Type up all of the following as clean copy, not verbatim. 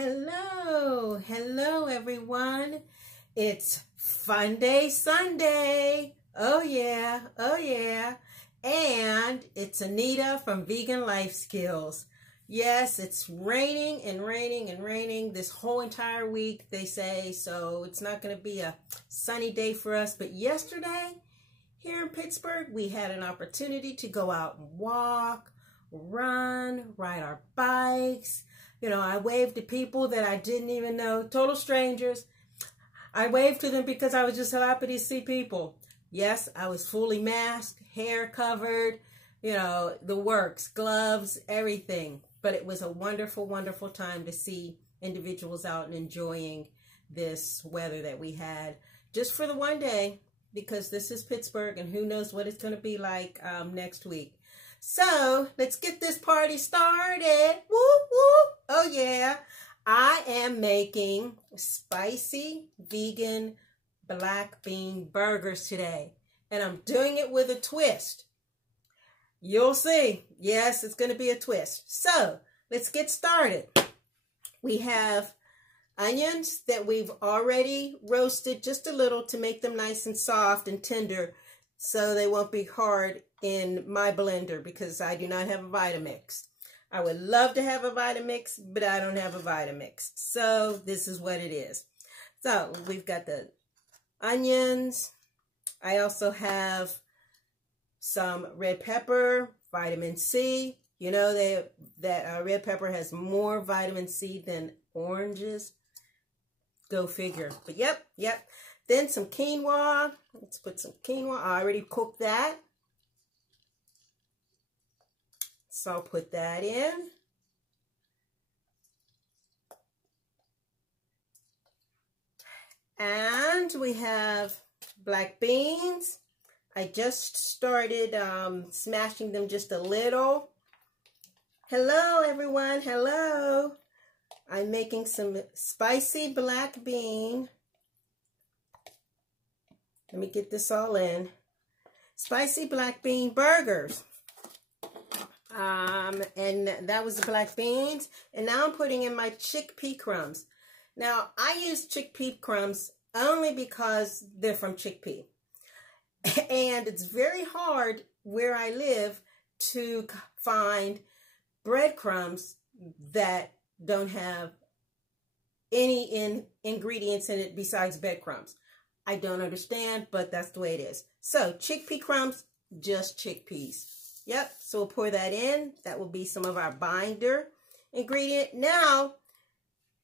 Hello everyone. It's Fun Day Sunday. Oh yeah. And it's Anita from Vegan Life Skills. Yes, it's raining and raining this whole entire week, they say, so it's not going to be a sunny day for us. But yesterday, here in Pittsburgh, we had an opportunity to go out and walk, run, ride our bikes. You know, I waved to people that I didn't even know, total strangers. I waved to them because I was just so happy to see people. Yes, I was fully masked, hair covered, you know, the works, gloves, everything. But it was a wonderful, wonderful time to see individuals out and enjoying this weather that we had just for the one day, because this is Pittsburgh and who knows what it's going to be like next week. So let's get this party started. Woo, woo. Oh yeah. I am making spicy vegan black bean burgers today. And I'm doing it with a twist. You'll see. Yes, it's going to be a twist. So let's get started. We have onions that we've already roasted just a little to make them nice and soft and tender, so they won't be hard in my blender because I do not have a Vitamix. I would love to have a Vitamix, but I don't have a Vitamix. So this is what it is. So we've got the onions. I also have some red pepper, vitamin C. You know that red pepper has more vitamin C than oranges. Go figure. But yep. Then some quinoa. Let's put some quinoa. I already cooked that. So I'll put that in. And we have black beans. I just started smashing them just a little. Hello everyone, hello. I'm making some spicy black bean. Let me get this all in. Spicy black bean burgers. And that was the black beans. And now I'm putting in my chickpea crumbs. Now, I use chickpea crumbs only because they're from chickpea. And it's very hard where I live to find breadcrumbs that don't have any ingredients in it besides breadcrumbs. I don't understand, but that's the way it is. So, chickpea crumbs, just chickpeas. Yep, so we'll pour that in. That will be some of our binder ingredient. Now,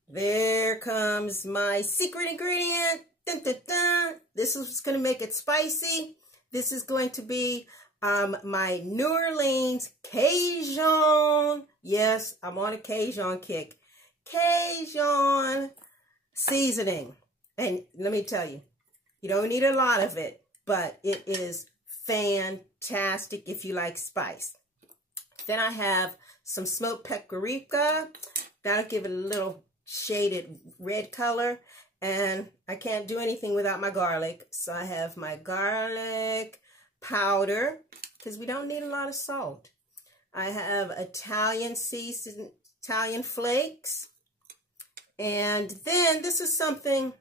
there comes my secret ingredient. Dun, dun, dun. This is going to make it spicy. This is going to be my New Orleans Cajun. Yes, I'm on a Cajun kick. Cajun seasoning. And let me tell you, you don't need a lot of it, but it is fantastic if you like spice. Then I have some smoked paprika. That'll give it a little shaded red color. And I can't do anything without my garlic. So I have my garlic powder because we don't need a lot of salt. I have Italian seasoned, Italian flakes. And then this is something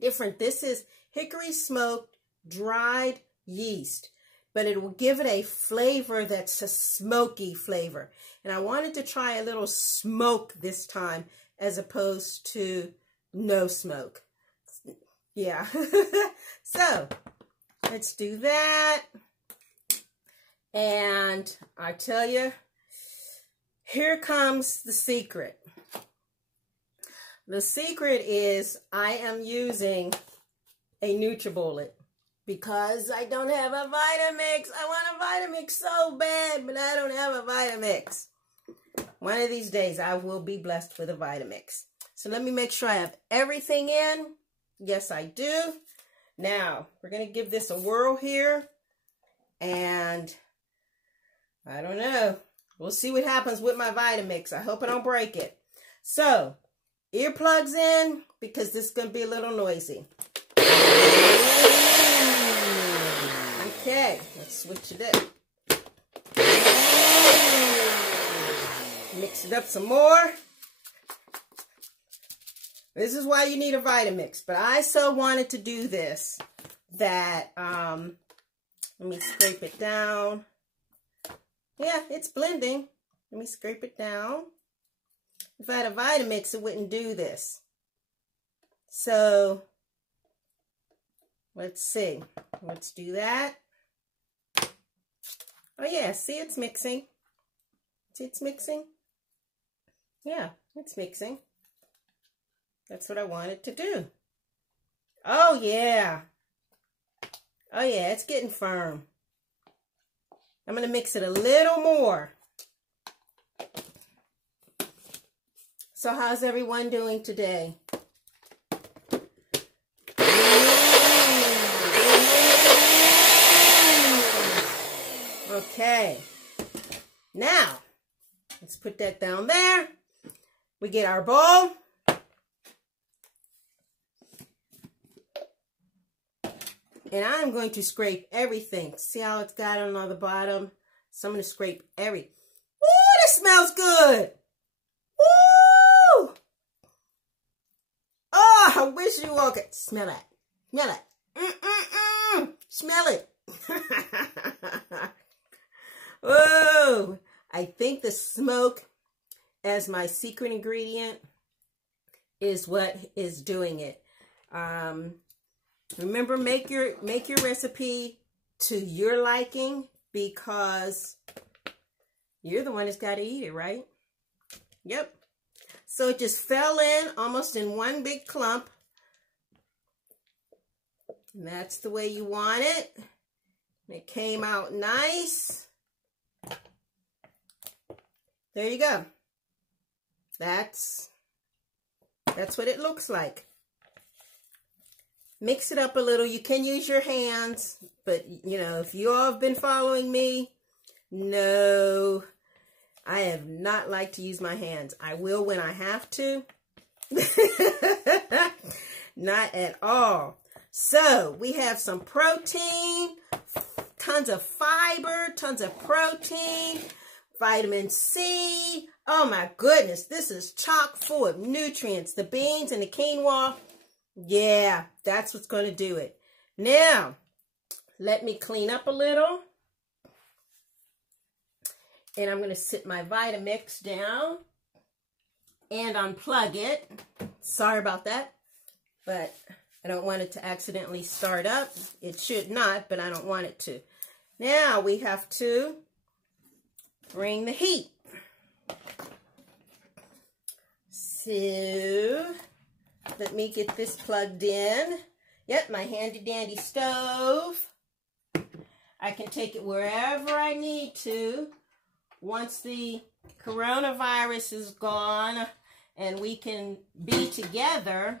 different. This is hickory smoked dried yeast, but it will give it a flavor that's a smoky flavor. And I wanted to try a little smoke this time as opposed to no smoke. Yeah. So let's do that. And I tell you, here comes the secret. The secret is I am using a NutriBullet because I don't have a Vitamix. I want a Vitamix so bad, but I don't have a Vitamix. One of these days I will be blessed with a Vitamix. So let me make sure I have everything in. Yes, I do. Now, we're going to give this a whirl here. And I don't know. We'll see what happens with my Vitamix. I hope I don't break it. So, earplugs in because this is going to be a little noisy. Okay, let's switch it up. Mix it up some more. This is why you need a Vitamix. But I so wanted to do this that, let me scrape it down. Yeah, it's blending. Let me scrape it down. If I had a Vitamix, it wouldn't do this. So, let's see. Let's do that. Oh yeah, see, it's mixing. See, it's mixing. Yeah, it's mixing. That's what I wanted to do. Oh yeah. Oh yeah, it's getting firm. I'm going to mix it a little more. So how's everyone doing today? Okay. Now, let's put that down there. We get our bowl. And I'm going to scrape everything. See how it's got on the bottom? So I'm going to scrape everything. Ooh, this smells good. Woo! Oh, I wish you all could smell it. Smell it. Smell it. Whoa! I think the smoke as my secret ingredient is what is doing it. Remember, make your recipe to your liking, because you're the one that's got to eat it, right? Yep. So it just fell in almost in one big clump. And that's the way you want it. And it came out nice. There you go. That's what it looks like. Mix it up a little. You can use your hands, but you know, if you all have been following me, no, I have not liked to use my hands. I will when I have to. Not at all. So we have some protein, tons of fiber, tons of protein, vitamin C. Oh my goodness, this is chock full of nutrients. The beans and the quinoa, yeah, that's what's going to do it. Now, let me clean up a little. And I'm going to sit my Vitamix down and unplug it. Sorry about that, but I don't want it to accidentally start up. It should not, but I don't want it to. Now we have to bring the heat. So, let me get this plugged in. Yep, my handy dandy stove. I can take it wherever I need to. Once the coronavirus is gone and we can be together,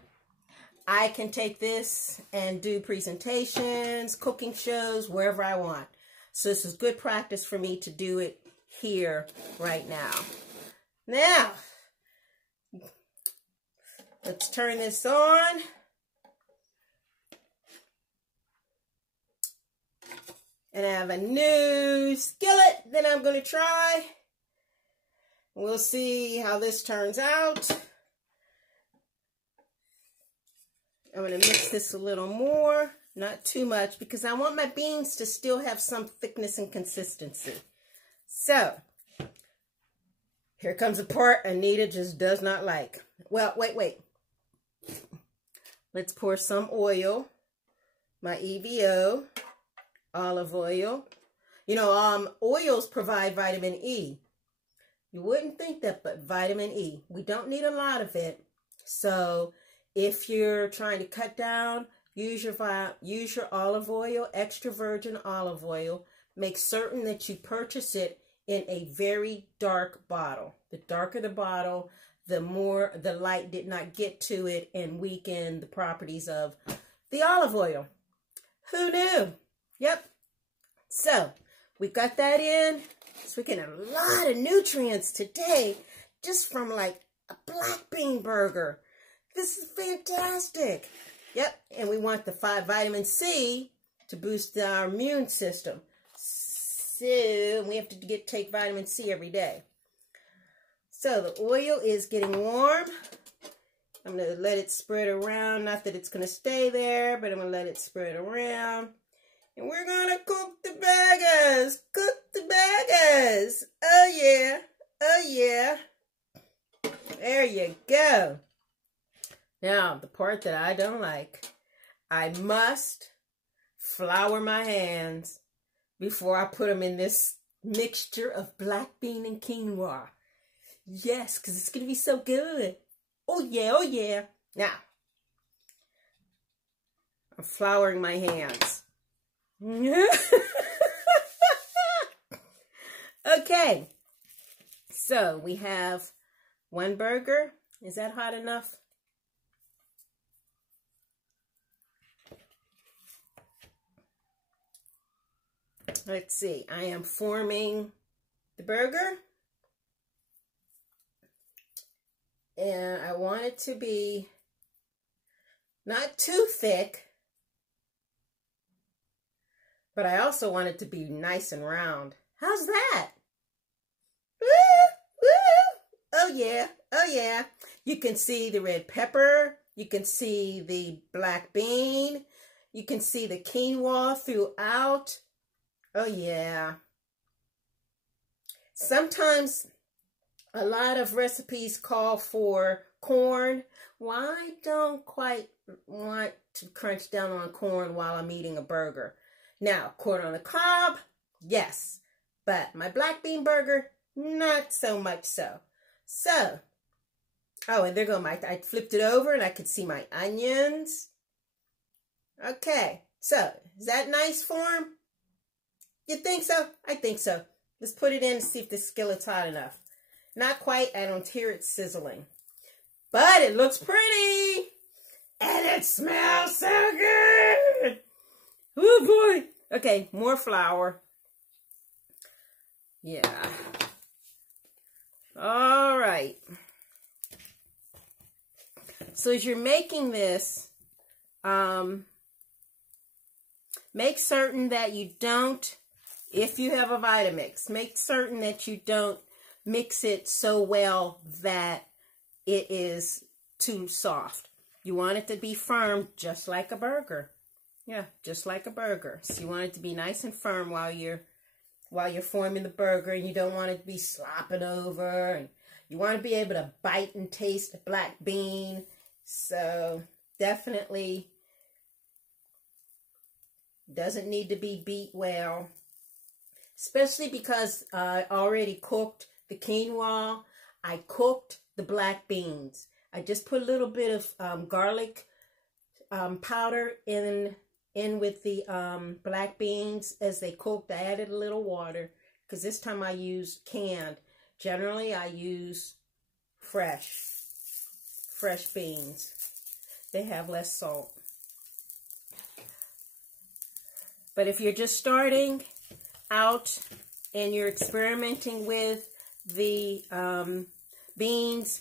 I can take this and do presentations, cooking shows, wherever I want. So this is good practice for me to do it here right now. Now, let's turn this on. And I have a new skillet that I'm going to try. We'll see how this turns out. I'm going to mix this a little more, not too much, because I want my beans to still have some thickness and consistency. So, here comes a part Anita just does not like. Well, wait. Let's pour some oil, my EVO, olive oil. You know, oils provide vitamin E. You wouldn't think that, but vitamin E. We don't need a lot of it. So, if you're trying to cut down, use your olive oil, extra virgin olive oil. Make certain that you purchase it in a very dark bottle. The darker the bottle, the more the light did not get to it and weaken the properties of the olive oil. Who knew? Yep. So, we got that in. So we're getting a lot of nutrients today just from like a black bean burger. This is fantastic. Yep, and we want the vitamin C to boost our immune system. So we have to take vitamin C every day. So the oil is getting warm. I'm going to let it spread around. Not that it's going to stay there, but I'm going to let it spread around. And we're going to cook the burgers. Cook the burgers. Oh, yeah. Oh, yeah. There you go. Now, the part that I don't like, I must flour my hands before I put them in this mixture of black bean and quinoa. Yes, because it's going to be so good. Oh, yeah, oh, yeah. Now, I'm flouring my hands. Okay. So, we have one burger. Is that hot enough? Let's see. I am forming the burger. And I want it to be not too thick, but I also want it to be nice and round. How's that? Woo, woo. Oh yeah, oh yeah. You can see the red pepper. You can see the black bean. You can see the quinoa throughout. Oh yeah. Sometimes a lot of recipes call for corn. Well, I don't quite want to crunch down on corn while I'm eating a burger. Now, corn on the cob, yes. But my black bean burger, not so much so. So, oh, and there go I flipped it over and I could see my onions. Okay, so, is that nice form? You think so? I think so. Let's put it in and see if the skillet's hot enough. Not quite. I don't hear it sizzling. But it looks pretty. And it smells so good. Oh, boy. Okay, more flour. Yeah. All right. So as you're making this, make certain that you don't, if you have a Vitamix, make certain that you don't mix it so well that it is too soft. You want it to be firm, just like a burger. Yeah, just like a burger. So you want it to be nice and firm while you're forming the burger, and you don't want it to be slopping over, and you want to be able to bite and taste the black bean. So definitely doesn't need to be beat well, especially because I already cooked the quinoa. I cooked the black beans. I just put a little bit of garlic powder in with the black beans as they cooked. I added a little water because this time I used canned. Generally, I use fresh beans. They have less salt. But if you're just starting out and you're experimenting with the beans,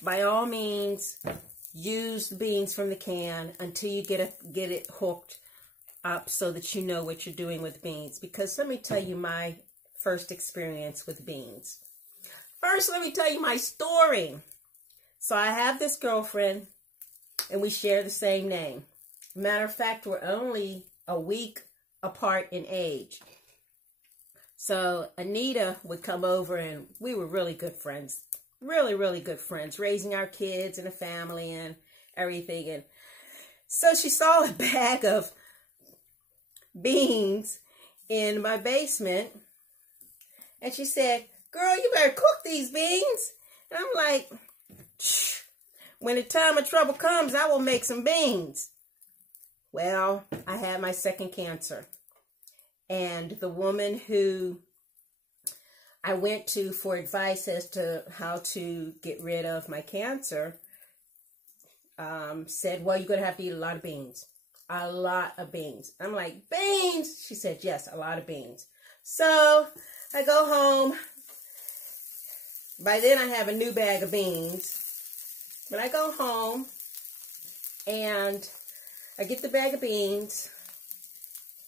by all means, use the beans from the can until you get it hooked up so that you know what you're doing with beans. Because let me tell you my first experience with beans. First, let me tell you my story. So I have this girlfriend, and we share the same name. Matter of fact, we're only a week apart in age. So Anita would come over, and we were really good friends. Really, really good friends, raising our kids and a family and everything. And so she saw a bag of beans in my basement, and she said, "Girl, you better cook these beans." And I'm like, "Shh. When the time of trouble comes, I will make some beans." Well, I had my second cancer. And the woman who I went to for advice as to how to get rid of my cancer said, "Well, you're going to have to eat a lot of beans." A lot of beans. I'm like, "Beans?" She said, "Yes, a lot of beans." So I go home. By then I have a new bag of beans. But I go home and I get the bag of beans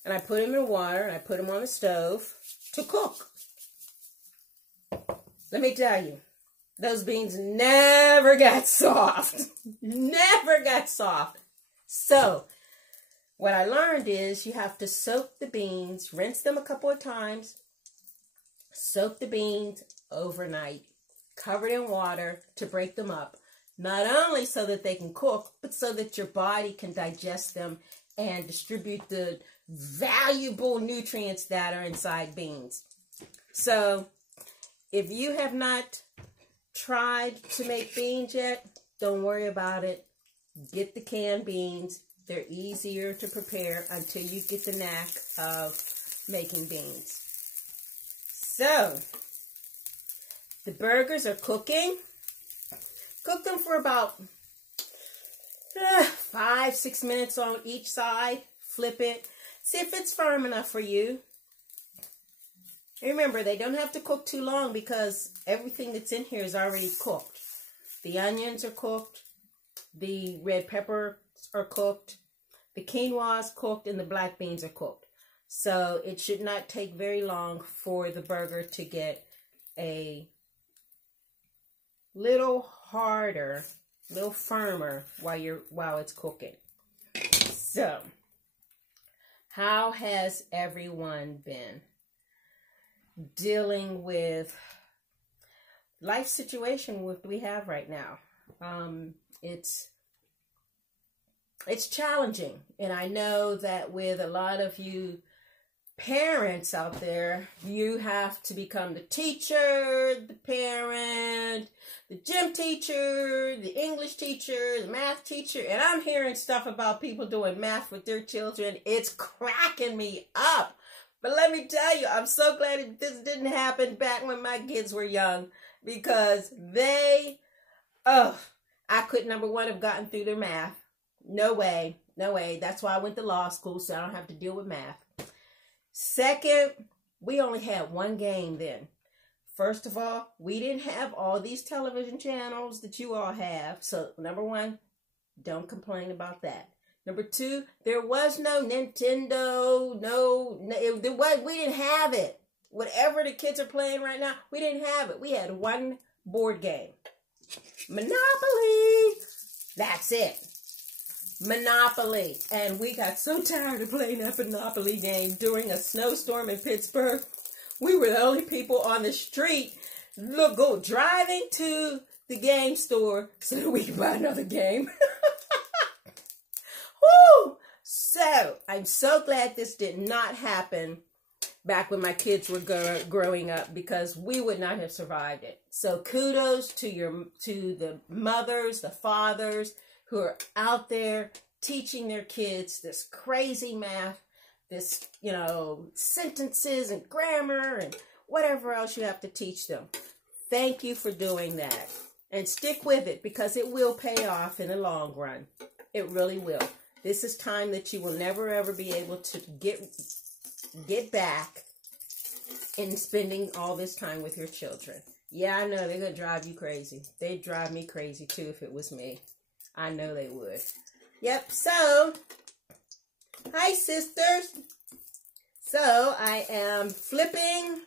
and I put them in water and I put them on the stove to cook. Let me tell you, those beans never got soft. Never got soft. So what I learned is you have to soak the beans, rinse them a couple of times, soak the beans overnight, covered in water to break them up. Not only so that they can cook, but so that your body can digest them and distribute the valuable nutrients that are inside beans. So if you have not tried to make beans yet, don't worry about it. Get the canned beans. They're easier to prepare until you get the knack of making beans. So, the burgers are cooking. Cook them for about 5-6 minutes on each side. Flip it. See if it's firm enough for you. Remember, they don't have to cook too long because everything that's in here is already cooked. The onions are cooked. The red peppers are cooked. The quinoa is cooked and the black beans are cooked. So it should not take very long for the burger to get a little harder, a little firmer while it's cooking. So, how has everyone been dealing with life situation we have right now? It's challenging, and I know that with a lot of you parents out there, you have to become the teacher, the parent, the gym teacher, the English teacher, the math teacher, and I'm hearing stuff about people doing math with their children. It's cracking me up. But let me tell you, I'm so glad this didn't happen back when my kids were young, because I could, number one, have gotten through their math. No way. No way. That's why I went to law school, so I don't have to deal with math. Second, we only had one game then. First of all, we didn't have all these television channels that you all have. So, number one, don't complain about that. Number two, there was no Nintendo, we didn't have it. Whatever the kids are playing right now, we didn't have it. We had one board game. Monopoly. That's it. Monopoly. And we got so tired of playing that Monopoly game during a snowstorm in Pittsburgh. We were the only people on the street driving to the game store so that we could buy another game. Woo! So, I'm so glad this did not happen back when my kids were growing up, because we would not have survived it. So, kudos to the mothers, the fathers who are out there teaching their kids this crazy math, this, sentences and grammar and whatever else you have to teach them. Thank you for doing that. And stick with it, because it will pay off in the long run. It really will. This is time that you will never, ever be able to get back in spending all this time with your children. Yeah, I know, they're going to drive you crazy. They'd drive me crazy, too, if it was me. I know they would. Yep, so, hi, sisters. So, I am flipping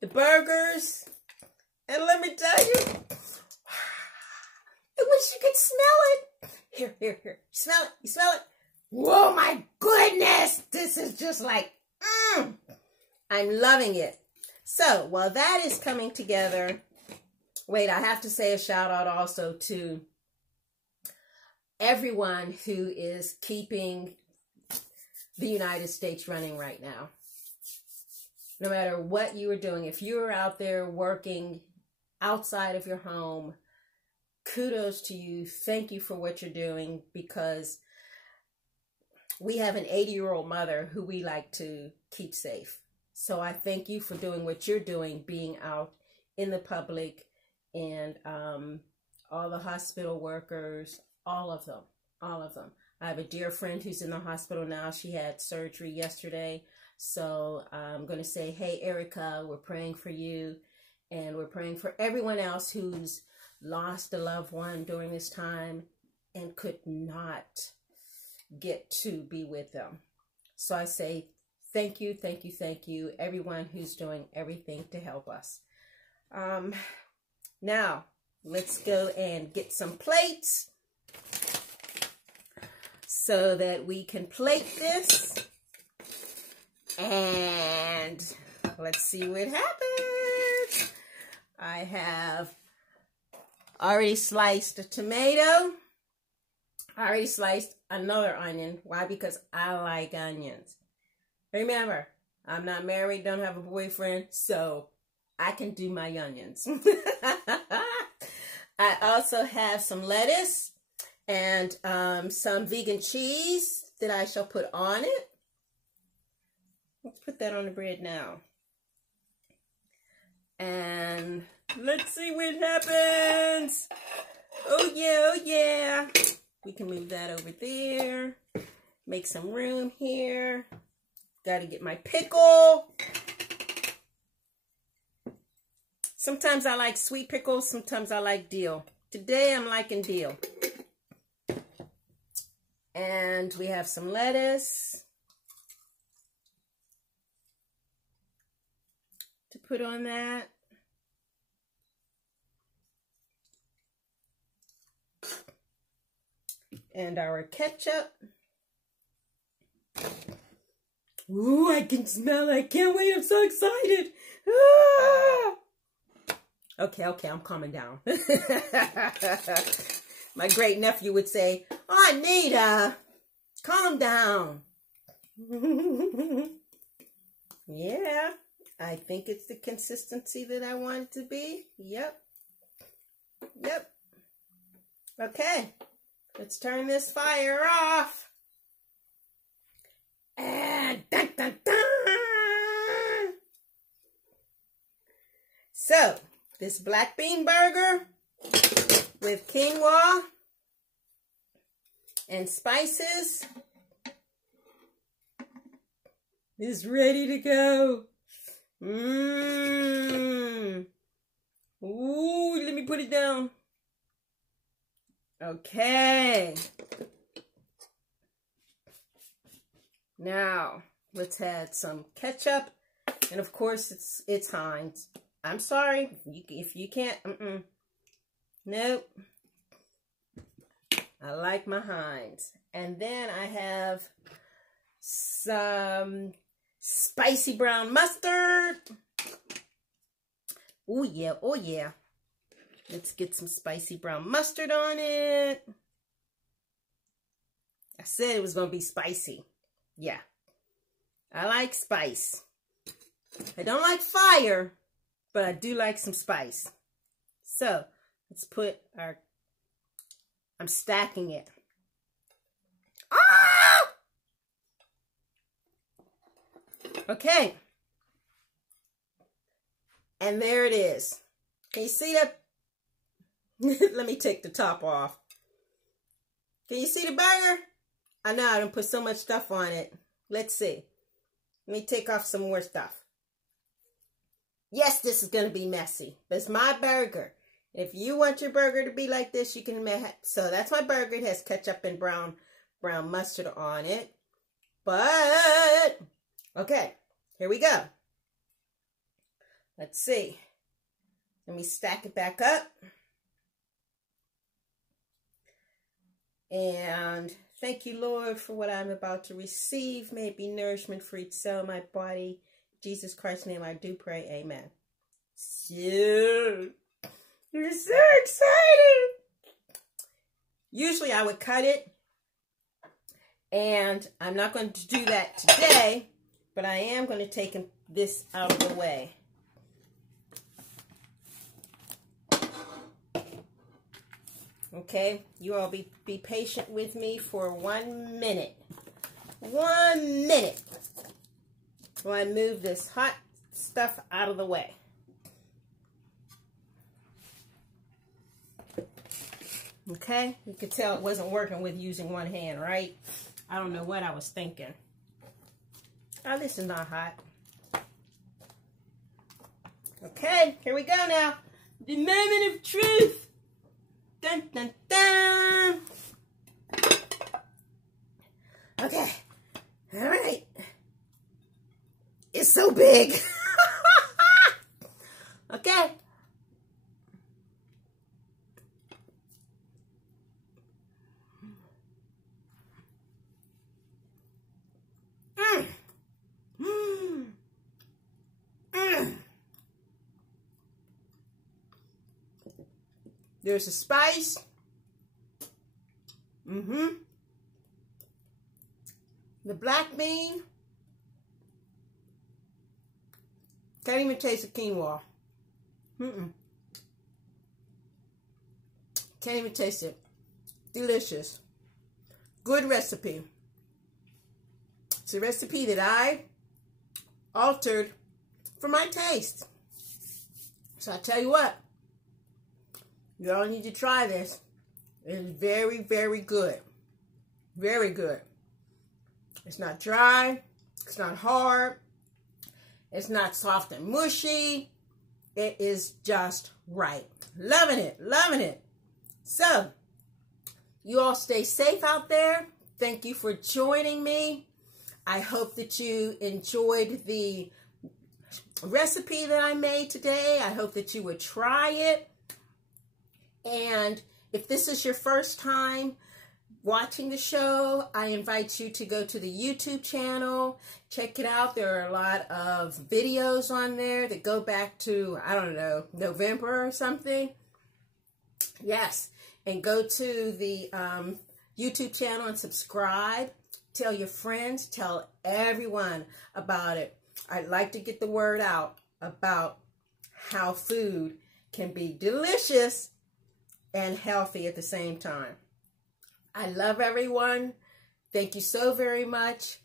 the burgers. And let me tell you, I wish you could smell it. Here. You smell it? You smell it? Whoa, my goodness. This is just like, I'm loving it. So, while that is coming together, wait, I have to say a shout out also to everyone who is keeping the United States running right now. No matter what you are doing, if you are out there working outside of your home, kudos to you. Thank you for what you're doing, because we have an 80-year-old mother who we like to keep safe. So I thank you for doing what you're doing, being out in the public, and all the hospital workers, all of them. I have a dear friend who's in the hospital now. She had surgery yesterday. So I'm going to say, hey, Erica, we're praying for you. And we're praying for everyone else who's lost a loved one during this time and could not get to be with them. So I say thank you, everyone who's doing everything to help us. Now, let's go and get some plates so that we can plate this. And let's see what happens. I have already sliced a tomato. I already sliced another onion. Why? Because I like onions. Remember, I'm not married, don't have a boyfriend, so I can do my onions. I also have some lettuce and some vegan cheese that I shall put on it. Let's put that on the bread now. And let's see what happens. Oh yeah, oh yeah. We can move that over there. Make some room here. Got to get my pickle. Sometimes I like sweet pickles, sometimes I like dill. Today I'm liking dill. And we have some lettuce to put on that. And our ketchup. Ooh, I can smell it. I can't wait. I'm so excited. Ah! Okay, I'm calming down. My great nephew would say, "Oh, Anita, calm down." Yeah, I think it's the consistency that I want it to be. Yep. Okay, let's turn this fire off. And dun, dun, dun. So, this black bean burger with quinoa and spices is ready to go. Ooh, let me put it down. Okay. Now, let's add some ketchup. And of course, it's Heinz. I'm sorry if you can't. Nope. I like my Heinz. And then I have some spicy brown mustard. Oh yeah, oh yeah. Let's get some spicy brown mustard on it. I said it was going to be spicy. Yeah. I like spice. I don't like fire, but I do like some spice. So, let's put our... I'm stacking it. Ah! Okay. And there it is. Can you see that? Let me take the top off. Can you see the burger? I know I done put so much stuff on it. Let's see. Let me take off some more stuff. Yes, this is going to be messy. That's my burger. If you want your burger to be like this, you can make it. So that's my burger. It has ketchup and brown mustard on it. But, okay, here we go. Let's see. Let me stack it back up. And thank you, Lord, for what I'm about to receive. May it be nourishment for each cell of my body. In Jesus Christ's name I do pray. Amen. So, you're so excited. Usually I would cut it. And I'm not going to do that today. But I am going to take this out of the way. Okay, you all be patient with me for 1 minute. 1 minute. While I move this hot stuff out of the way. Okay, you could tell it wasn't working with using one hand, right? I don't know what I was thinking. Oh, this is not hot. Okay, here we go now. The moment of truth. Dun, dun, dun. Okay. All right. It's so big. Okay. There's a spice. The black bean. Can't even taste the quinoa. Can't even taste it. Delicious. Good recipe. It's a recipe that I altered for my taste. So I tell you what, you all need to try this. It is very, very good. Very good. It's not dry. It's not hard. It's not soft and mushy. It is just right. Loving it. Loving it. So, you all stay safe out there. Thank you for joining me. I hope that you enjoyed the recipe that I made today. I hope that you would try it. And if this is your first time watching the show, I invite you to go to the YouTube channel. Check it out. There are a lot of videos on there that go back to, I don't know, November or something. Yes. And go to the YouTube channel and subscribe. Tell your friends. Tell everyone about it. I'd like to get the word out about how food can be delicious and healthy at the same time. I love everyone. Thank you so very much.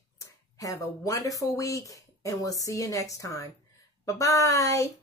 Have a wonderful week, and we'll see you next time. Bye-bye.